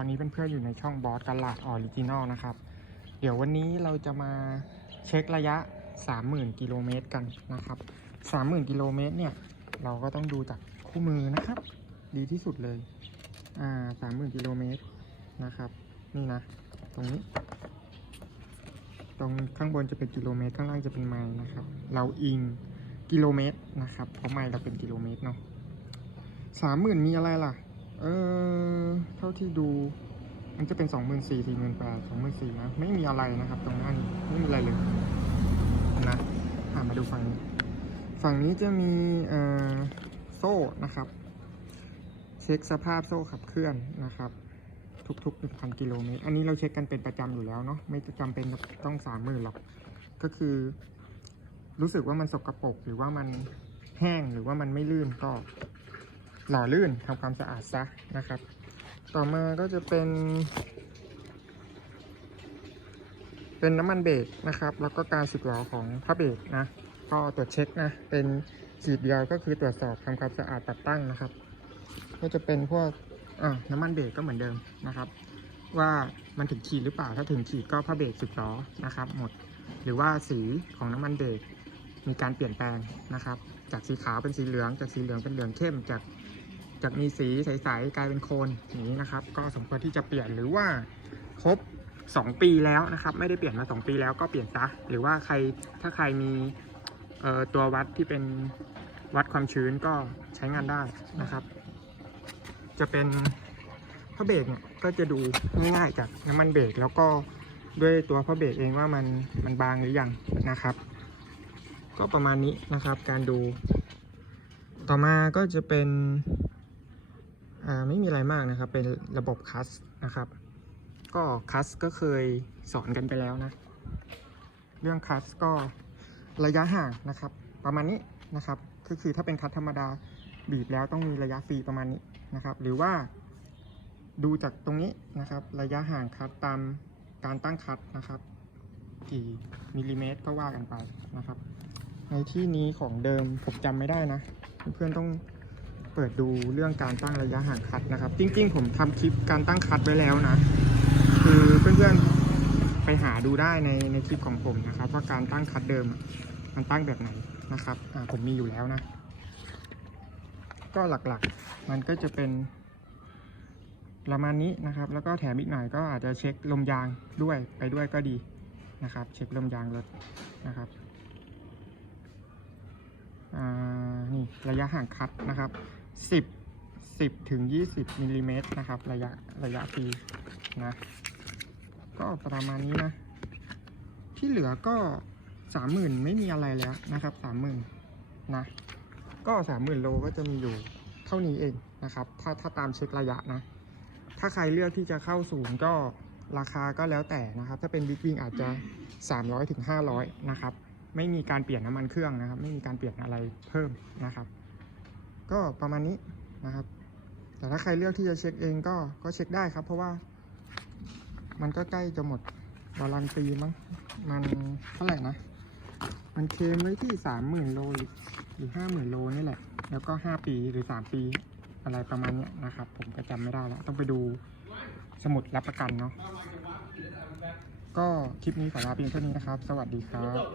ตอนนี้เพื่อนๆอยู่ในช่องบอสกันลาดออริจินอลนะครับ เดี๋ยววันนี้เราจะมาเช็คระยะ 30,000 กิโลเมตรกันนะครับ 30,000 กิโลเมตรเนี่ย เราก็ต้องดูจากคู่มือนะครับ ดีที่สุดเลย อ่า 30,000 กิโลเมตรนะครับ นี่นะ ตรงนี้ ตรงข้างบนจะเป็นกิโลเมตร ข้างล่างจะเป็นไมล์นะครับ เราอิงกิโลเมตรนะครับ เพราะไมล์เราเป็นกิโลเมตรเนาะสามหมื่นมีอะไรล่ะ เออาที่ดู มันจะเป็นสองหมื่นสี่สี่หมื่นแปดสองหมื่นสี่นะไม่มีอะไรนะครับ ตรงหน้านี้ไม่มีอะไรเลยนะอ่ามาดูฝั่งนี้ ฝั่งนี้จะมีโซ่นะครับ เช็คสภาพโซ่ขับเคลื่อนนะครับ ทุกๆ1,000กิโลเมตรอันนี้เราเช็คกันเป็นประจำอยู่แล้วเนาะไม่จำเป็นต้องสามหมื่นหรอก ก็คือ รู้สึกว่ามันสกรปรกหรือว่ามันแห้งหรือว่ามันไม่ลื่นก็หล่อลื่นทำความสะอาดซะนะครับ ต่อมาก็จะเป็น เป็นน้ำมันเบรกนะครับ แล้วก็การสึกหรอของพระเบรกนะ ก็ตรวจเช็คนะ เป็นขีดเดียวก็คือตรวจสอบทำความสะอาดตัดตั้งนะครับ ก็จะเป็นพวกอ่าน้ำมันเบรกก็เหมือนเดิมนะครับ ว่ามันถึงขีดหรือเปล่าถ้าถึงขีดก็พระเบรกสึกหรอนะครับ หมดหรือว่าสีของน้ำมันเบรกมีการเปลี่ยนแปลงนะครับ จากสีขาวเป็นสีเหลือง จากสีเหลืองเป็นเหลืองเข้ม จาก จากมีสีใสๆกลายเป็นโคนอย่างนี้นะครับ ก็สมควรที่จะเปลี่ยนหรือว่าครบ 2 ปีแล้วนะครับ ไม่ได้เปลี่ยนมา 2 ปีแล้วก็เปลี่ยนซะหรือว่าใครถ้าใครมีตัววัดที่เป็นวัดความชื้นก็ใช้งานได้นะครับ จะเป็นพระเบรกเนี่ยก็จะดูง่ายๆจากน้ำมันเบรกแล้วก็ด้วยตัวพระเบรกเองว่ามันมันบางหรือยังนะครับ ก็ประมาณนี้นะครับ การดู ต่อมาก็จะเป็น ไม่มีอะไรมากนะครับ เป็นระบบคัสนะครับ ก็คัสก็เคยสอนกันไปแล้วนะ เรื่องคัสก็ระยะห่างนะครับ ประมาณนี้นะครับ ก็คือถ้าเป็นคัสธรรมดาบีบแล้วต้องมีระยะฟรีประมาณนี้นะครับ หรือว่าดูจากตรงนี้นะครับ ระยะห่างคัสตามการตั้งคัสนะครับ กี่มิลลิเมตรก็ว่ากันไปนะครับ ในที่นี้ของเดิมผมจำไม่ได้นะ เพื่อนต้อง เปิดดูเรื่องการตั้งระยะห่างคัดนะครับ จริง ๆ ผมทำคลิปการตั้งคัดไว้แล้วนะ คือเพื่อนๆไปหาดูได้ในในคลิปของผมนะครับ ว่าการตั้งคัดเดิมมันตั้งแบบไหนนะครับอ่าผมมีอยู่แล้วนะ ก็หลักๆมันก็จะเป็นประมาณนี้นะครับ แล้วก็แถมอีกหน่อยก็อาจจะเช็คลมยางด้วยไปด้วยก็ดีนะครับ เช็คลมยางรถนะครับอ่านี่ระยะห่างคัดนะครับ 10 10ถึง20มิลลิเมตรนะครับ ระยะระยะปีนะ ก็ประมาณนี้นะ ที่เหลือก็30,000ไม่มีอะไรแล้วนะครับ30,000นะ ก็30,000โลก็จะมีอยู่เท่านี้เองนะครับ ถ้าถ้าตามเช็คระยะนะ ถ้าใครเลือกที่จะเข้าศูนย์ก็ราคาก็แล้วแต่นะครับ ถ้าเป็นบิ๊กวิงอาจจะ 300ถึง500 นะครับ ไม่มีการเปลี่ยนน้ำมันเครื่องนะครับ ไม่มีการเปลี่ยนอะไรเพิ่มนะครับ ก็ประมาณนี้นะครับ แต่ถ้าใครเลือกที่จะเช็คเองก็ก็เช็คได้ครับ เพราะว่า มันก็ใกล้จะหมดวารันตีมั้งมันเท่าไหร่นะ มันเคมไว้ที่สามหมื่นโลหรือห้าหมื่นโลนี่แหละ แล้วก็ห้าปีหรือสามปีอะไรประมาณนี้นะครับ ผมก็จำไม่ได้แล้ว ต้องไปดูสมุดรับประกันเนาะก็คลิปนี้ขอลาเพียงเท่านี้นะครับ สวัสดีครับ